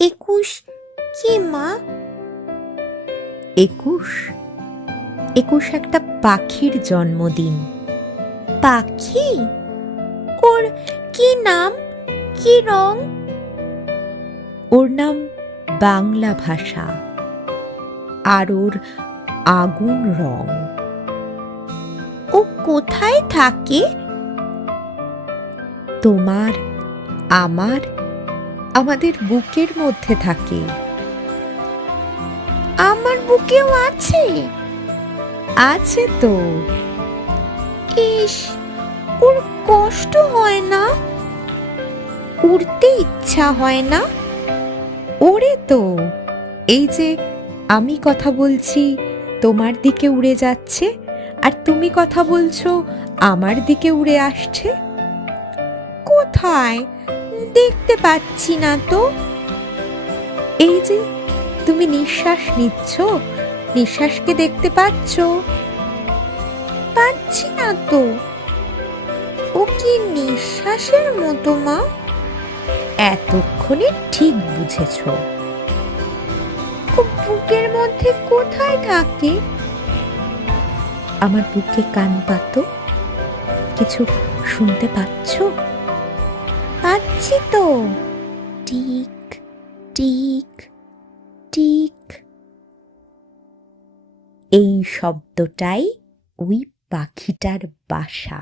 21 কি মা? 21 একটা পাখির জন্মদিন। পাখি? ওর কি নাম, কি রং? ওর নাম বাংলা ভাষা, আর ওর আগুন রং। ও কোথায় থাকে? তোমার, আমার, আমাদের বুকের মধ্যে থাকে। আমার বুকেও আছে? আছে তো। ইস, ওর কষ্ট হয় না? উড়তে ইচ্ছা হয় না? ওরে তো, এই যে আমি কথা বলছি তোমার দিকে উড়ে যাচ্ছে, আর তুমি কথা বলছো আমার দিকে উড়ে আসছে। কোথায়? দেখতে পাচ্ছি না তো। এই যে তুমি নিঃশ্বাস নিচ্ছ, নিঃশ্বাসকে দেখতে পাচ্ছ? পাচ্ছি না তো। ও কি নিঃশ্বাসের মতো মা? এতক্ষণে ঠিক বুঝেছ। ও বুকের মধ্যে কোথায় থাকে? আমার বুকে কান পাতো, কিছু শুনতে পাচ্ছ? পাচ্ছি তো। Tick tick tick. এই শব্দটাই ওই পাখিটার বাসা।